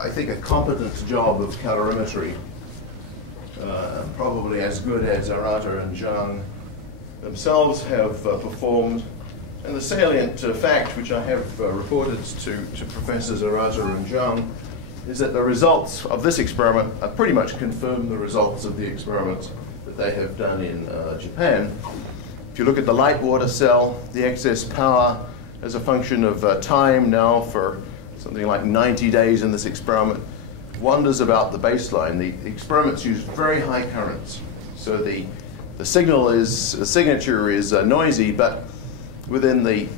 I think, a competent job of calorimetry, probably as good as Arata and Zhang themselves have performed. And the salient fact, which I have reported to Professors Arata and Zhang, is that the results of this experiment pretty much confirm the results of the experiments that they have done in Japan. If you look at the light water cell, the excess power as a function of time now for something like 90 days in this experiment wonders about the baseline. The experiments use very high currents, so the signature is noisy, but within the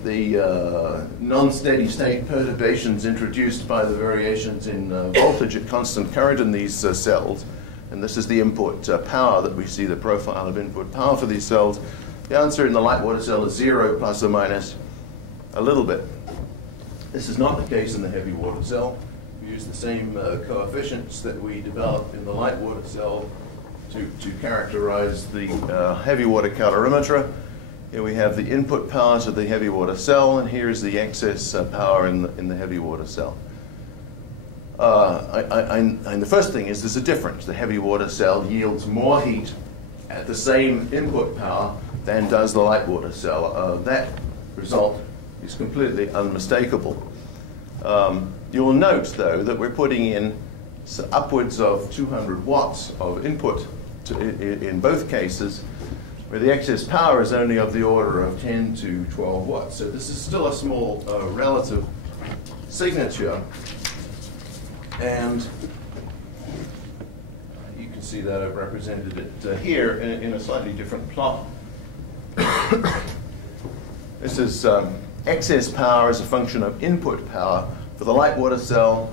non-steady state perturbations introduced by the variations in voltage at constant current in these cells, and this is the input power that we see, the profile of input power for these cells, the answer in the light water cell is 0 plus or minus a little bit. This is not the case in the heavy water cell. We use the same coefficients that we developed in the light water cell to characterize the heavy water calorimeter. Here we have the input power to the heavy water cell, and here's the excess power in the heavy water cell. And the first thing is there's a difference. The heavy water cell yields more heat at the same input power than does the light water cell. That result is completely unmistakable. You will note, though, that we're putting in upwards of 200 watts of input in both cases, where the excess power is only of the order of 10 to 12 watts. So this is still a small relative signature. And you can see that I've represented it here in a slightly different plot. This is excess power as a function of input power for the light water cell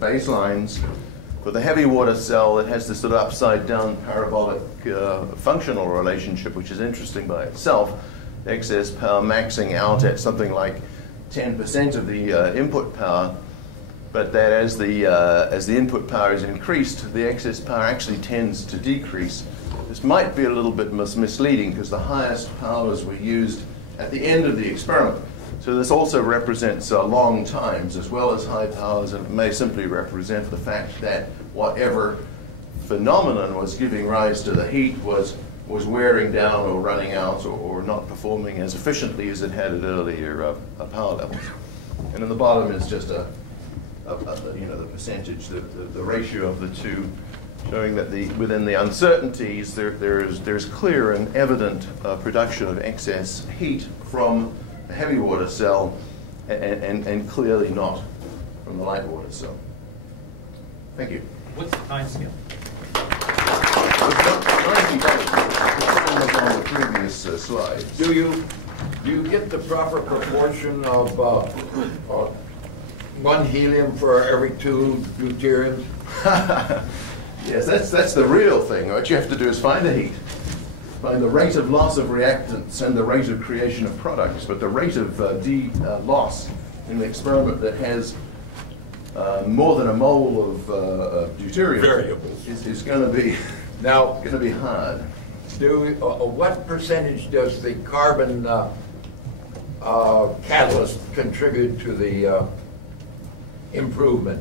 baselines. For the heavy water cell, it has this sort of upside-down parabolic functional relationship, which is interesting by itself. Excess power maxing out at something like 10% of the input power, but that as the input power is increased, the excess power actually tends to decrease. This might be a little bit misleading because the highest powers were used at the end of the experiment. So this also represents long times as well as high powers, and it may simply represent the fact that whatever phenomenon was giving rise to the heat was wearing down or running out or not performing as efficiently as it had at earlier power levels. And in the bottom is just the percentage, the ratio of the two, showing that within the uncertainties there's clear and evident production of excess heat from the heavy water cell and clearly not from the light water cell. Thank you. What's the time scale? On the previous slide. Do you get the proper proportion of one helium for every 2 deuteriums? Yes, that's the real thing. What you have to do is find the heat, find the rate of loss of reactants and the rate of creation of products. But the rate of loss in the experiment that has more than a mole of deuterium variables is going to be hard. What percentage does the carbon catalyst contribute to the improvement?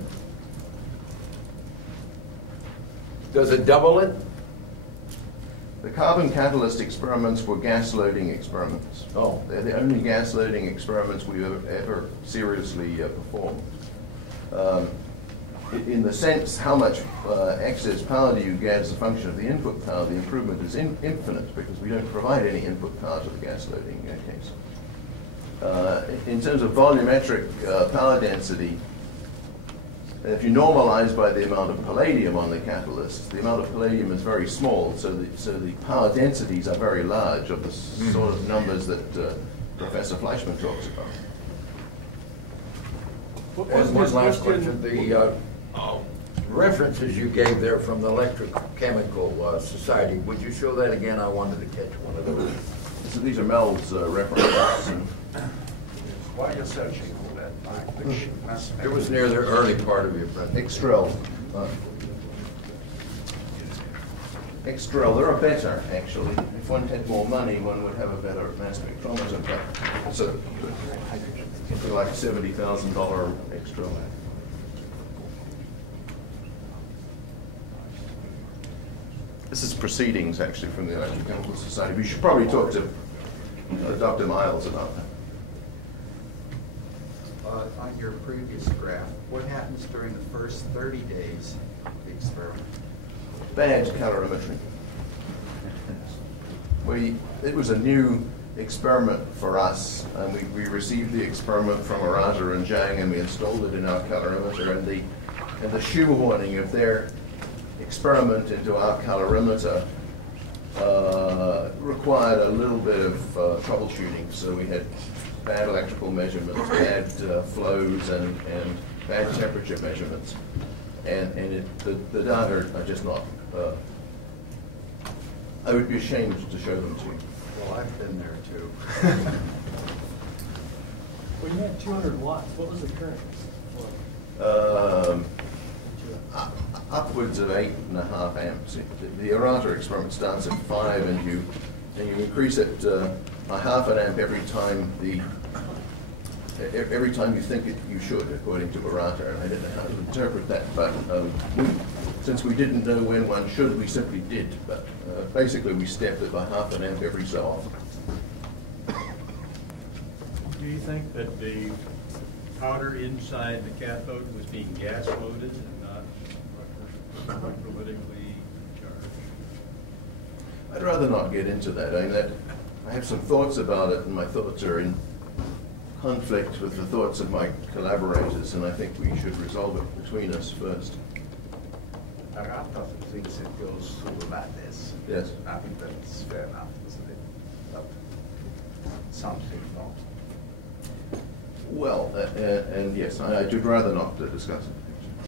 Does it double it? The carbon catalyst experiments were gas loading experiments. Oh. They're the only gas loading experiments we've ever seriously performed. In the sense how much excess power do you get as a function of the input power, the improvement is infinite because we don't provide any input power to the gas loading case. In terms of volumetric power density, if you normalize by the amount of palladium on the catalyst, the amount of palladium is very small, so the power densities are very large of the sort of numbers that Professor Fleischmann talks about. And one last question. The references you gave there from the Electrochemical Society, would you show that again? I wanted to catch one of those. These are Mel's references. While you're searching for that, It was near the early part of your presentation. Extrel, they're a better, actually. If one had more money, one would have a better mass spectrometer. But it's like $70,000 Extrel. This is proceedings, actually, from the Electrochemical Society. We should probably talk to Dr. Miles about that. On your previous graph, what happens during the first 30 days of the experiment? Bad calorimetry. It was a new experiment for us, and we received the experiment from Arata and Zhang, and we installed it in our calorimeter, and the shoehorning of their experiment into our calorimeter required a little bit of troubleshooting. So we had bad electrical measurements, bad flows, and bad temperature measurements, and the data are just not. I would be ashamed to show them to you. Well, I've been there too. When you had 200 watts, what was the current? Upwards of 8.5 amps. The Arata experiment starts at 5, and you increase it by half an amp every time you think you should, according to Arata. And I don't know how to interpret that, but since we didn't know when one should, we simply did. But basically, we stepped it by half an amp every so often. Do you think that the powder inside the cathode was being gas loaded and not electrolytically charged? I'd rather not get into that. I have some thoughts about it, and my thoughts are in conflict with the thoughts of my collaborators, and I think we should resolve it between us first. Arata thinks it goes through like this. Yes. I think that's fair enough, isn't it? But something not. Well, and yes, I'd rather not discuss it.